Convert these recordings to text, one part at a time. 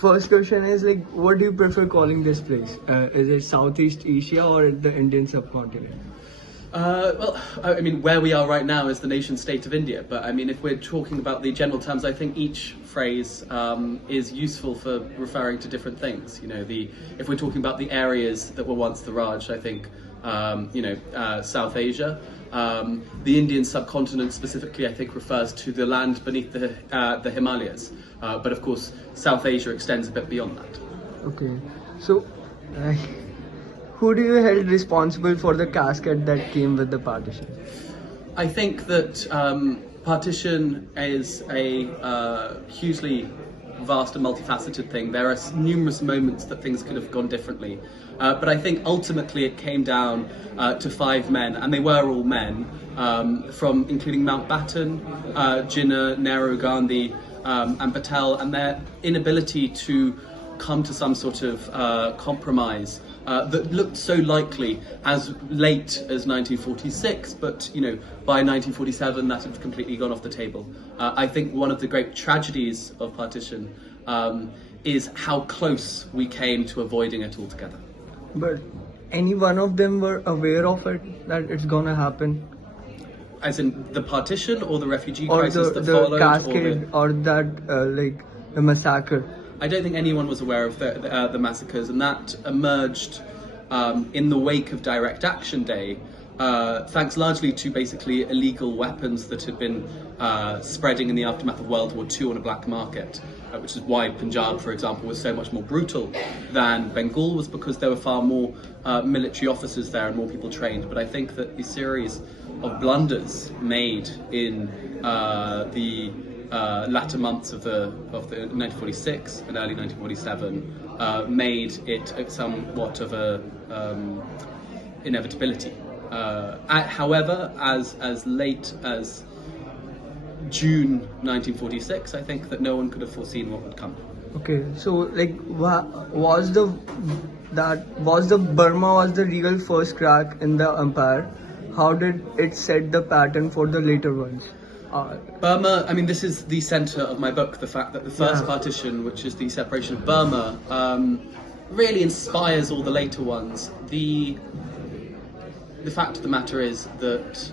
first question is like, what do you prefer calling this place? Is it Southeast Asia or the Indian subcontinent? Well, I mean, where we are right now is the nation state of India. But I mean, if we're talking about the general terms, I think each phrase is useful for referring to different things. You know, if we're talking about the areas that were once the Raj, I think South Asia. The Indian subcontinent specifically, I think, refers to the land beneath the Himalayas. But of course, South Asia extends a bit beyond that. Okay, so who do you hold responsible for the casket that came with the partition? I think that partition is a hugely vast and multifaceted thing. There are numerous moments that things could have gone differently. But I think ultimately it came down to 5 men, and they were all men, from including Mountbatten, Jinnah, Nehru, Gandhi, and Patel, and their inability to come to some sort of compromise that looked so likely as late as 1946, but by 1947 that had completely gone off the table. I think one of the great tragedies of partition is how close we came to avoiding it altogether. But any one of them were aware of it, that it's gonna happen? As in the partition or the refugee or crisis the that followed? Cascade, or that the massacre? I don't think anyone was aware of the massacres, and that emerged in the wake of Direct Action Day, thanks largely to basically illegal weapons that had been spreading in the aftermath of World War II on a black market, which is why Punjab, for example, was so much more brutal than Bengal was, because there were far more military officers there and more people trained. But I think that the series of blunders made in the latter months of the 1946 and early 1947 made it somewhat of a inevitability. However, as late as June 1946, I think that no one could have foreseen what would come. Okay, so was the Burma was the real first crack in the empire? How did it set the pattern for the later ones? Burma, I mean, this is the centre of my book, the fact that the first partition, which is the separation of Burma, really inspires all the later ones. The fact of the matter is that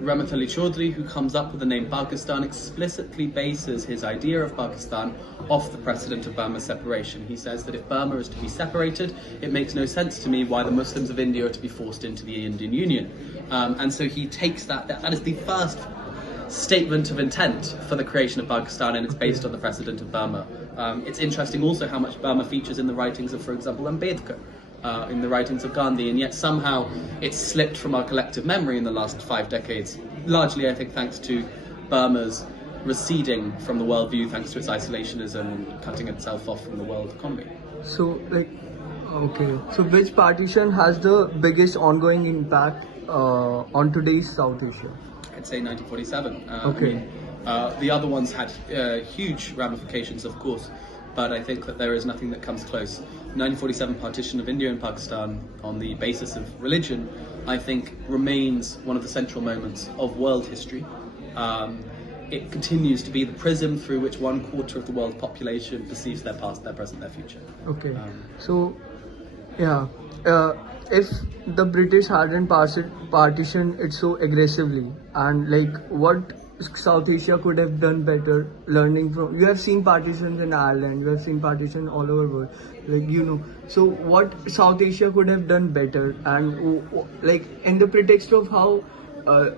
Rahmat Ali Chaudhry, who comes up with the name Pakistan, explicitly bases his idea of Pakistan off the precedent of Burma's separation. He says that if Burma is to be separated, it makes no sense to me why the Muslims of India are to be forced into the Indian Union. And so he takes that is the first statement of intent for the creation of Pakistan, and it's based on the precedent of Burma. It's interesting also how much Burma features in the writings of, for example, Ambedkar, in the writings of Gandhi, and yet somehow it's slipped from our collective memory in the last 5 decades, largely I think thanks to Burma's receding from the worldview, thanks to its isolationism and cutting itself off from the world economy. So so which partition has the biggest ongoing impact on today's South Asia? I'd say 1947. Okay. The other ones had huge ramifications, of course, but I think that there is nothing that comes close. 1947 partition of India and Pakistan on the basis of religion, I think, remains one of the central moments of world history. It continues to be the prism through which 1/4 of the world population perceives their past, their present, their future. Okay. If the British hadn't partitioned it so aggressively, and what South Asia could have done better, learning from, you have seen partitions in Ireland, you have seen partition all over the world, so what South Asia could have done better, and in the pretext of how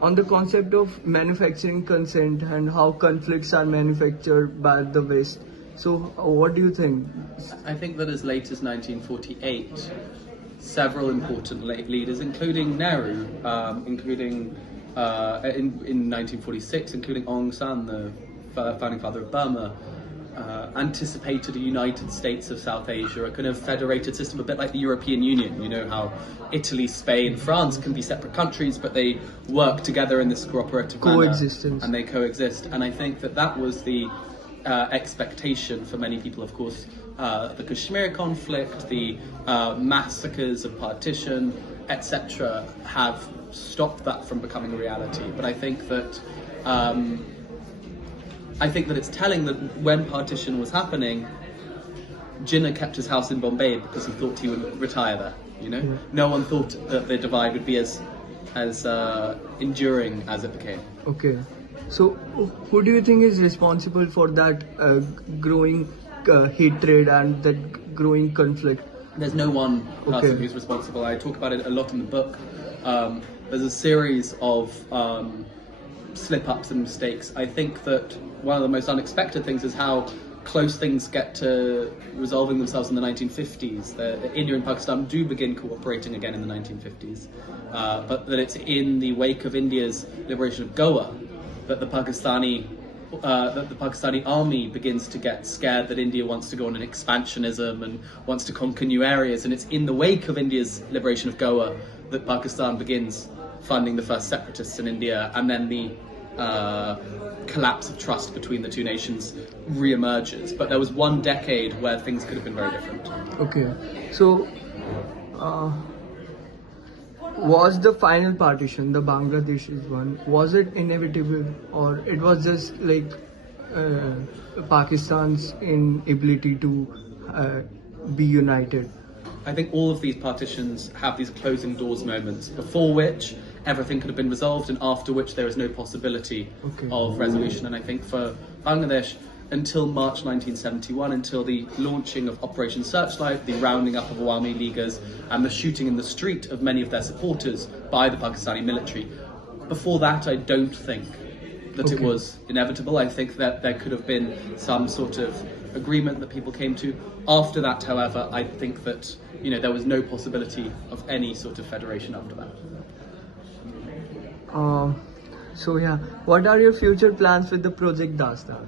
on the concept of manufacturing consent and how conflicts are manufactured by the West. So what do you think? I think that as late as 1948, several important leaders, including Nehru, in 1946, including Aung San, the founding father of Burma, anticipated a United States of South Asia, a kind of federated system, a bit like the European Union. You know how Italy, Spain, France can be separate countries, but they work together in this cooperative manner, coexistence, and they coexist. And I think that was the expectation for many people, of course. The Kashmir conflict, the massacres of partition, etc., have stopped that from becoming a reality. But I think that I think that it's telling that when partition was happening, Jinnah kept his house in Bombay because he thought he would retire there. You know, no one thought that the divide would be as enduring as it became. Okay, so who do you think is responsible for that growing hatred and that growing conflict? There's no one person who's responsible. I talk about it a lot in the book. There's a series of slip-ups and mistakes. I think that one of the most unexpected things is how close things get to resolving themselves in the 1950s. India and Pakistan do begin cooperating again in the 1950s, but that it's in the wake of India's liberation of Goa that the Pakistani army begins to get scared that India wants to go on an expansionism and wants to conquer new areas, and it's in the wake of India's liberation of Goa that Pakistan begins funding the first separatists in India, and then the collapse of trust between the two nations re-emerges. But there was one decade where things could have been very different. Okay, so was the final partition, the Bangladesh's one, was it inevitable, or it was just like Pakistan's inability to be united? I think all of these partitions have these closing doors moments, before which everything could have been resolved and after which there is no possibility of resolution. And I think for Bangladesh, until March 1971, until the launching of Operation Searchlight, the rounding up of Awami Leaguers and the shooting in the street of many of their supporters by the Pakistani military, before that I don't think that it was inevitable. I think that there could have been some sort of agreement that people came to. After that, however, I think that there was no possibility of any sort of federation after that. So yeah, what are your future plans with the project Dastan?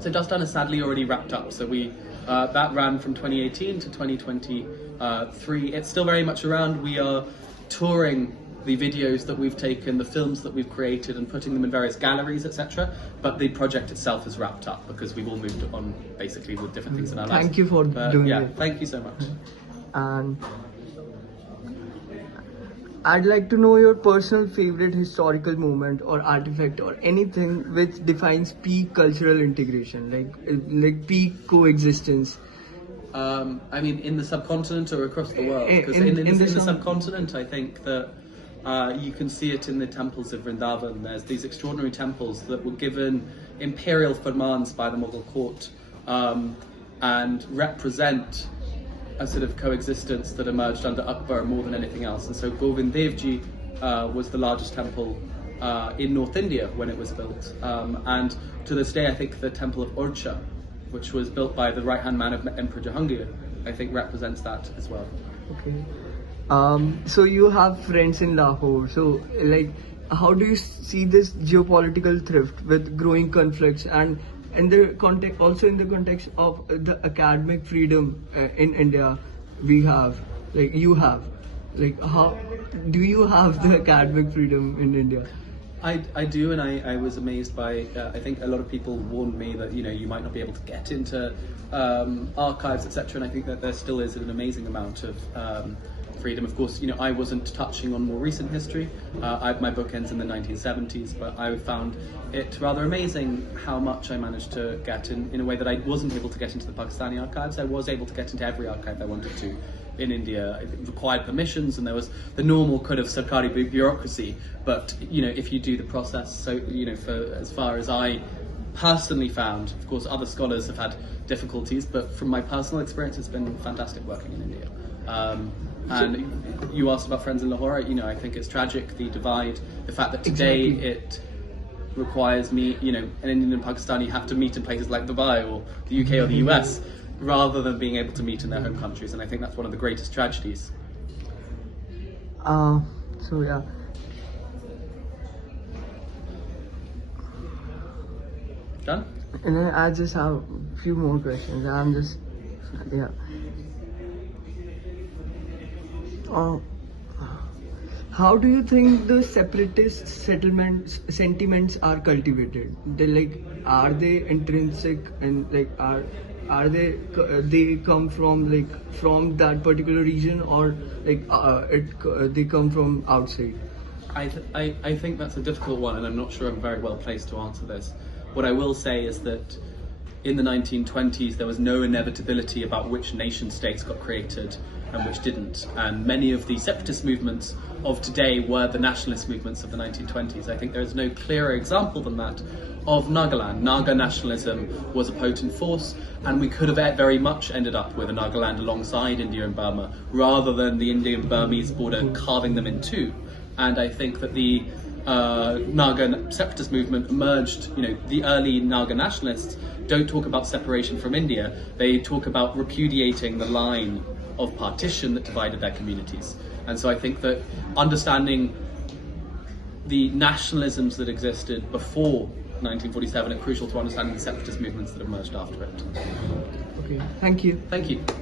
So Dastan is sadly already wrapped up. So we that ran from 2018 to 2023. It's still very much around. We are touring the videos that we've taken, the films that we've created, and putting them in various galleries, etc. But the project itself is wrapped up because we've all moved on basically with different things in our lives. Thank you for doing it. Thank you so much. And I'd like to know your personal favorite historical moment or artifact or anything which defines peak cultural integration, like peak coexistence. I mean, in the subcontinent or across the world? Because in the subcontinent, I think that you can see it in the temples of Vrindavan. There's these extraordinary temples that were given imperial firmans by the Mughal court and represent a sort of coexistence that emerged under Akbar more than anything else. And so Govind Dev Ji was the largest temple in North India when it was built. And to this day, I think the temple of Orcha, which was built by the right-hand man of Emperor Jahangir, I think represents that as well. Okay. So you have friends in Lahore. So how do you see this geopolitical thrift with growing conflicts and in the context, also in the context of the academic freedom in India, we have, you have, how do you have the academic freedom in India? I do, and I was amazed by, I think a lot of people warned me that, you might not be able to get into archives, etc. And I think that there still is an amazing amount of freedom. Of course, I wasn't touching on more recent history. My book ends in the 1970s, but I found it rather amazing how much I managed to get in a way that I wasn't able to get into the Pakistani archives. I was able to get into every archive I wanted to in India. It required permissions, and there was the normal kind of Sarkari bureaucracy. But if you do the process, so for as far as I personally found, of course, other scholars have had difficulties, but from my personal experience, it's been fantastic working in India. And you asked about friends in Lahore. I think it's tragic, the divide, the fact that today it requires me, an Indian and Pakistani have to meet in places like Dubai or the UK or the US, rather than being able to meet in their home countries. And I think that's one of the greatest tragedies. So yeah. Done? And then I just have a few more questions. How do you think the separatist sentiments are cultivated? Are they intrinsic and are they come from that particular region, or they come from outside? I think that's a difficult one, and I'm not sure I'm very well placed to answer this. What I will say is that in the 1920s there was no inevitability about which nation states got created and which didn't, and many of the separatist movements of today were the nationalist movements of the 1920s. I think there is no clearer example than that of Nagaland. Naga nationalism was a potent force, and we could have very much ended up with a Nagaland alongside India and Burma, rather than the Indian-Burmese border carving them in two. And I think that the Naga separatist movement emerged, the early Naga nationalists don't talk about separation from India, they talk about repudiating the line of partition that divided their communities. And so I think that understanding the nationalisms that existed before 1947 are crucial to understanding the separatist movements that emerged after it. Okay, thank you. Thank you.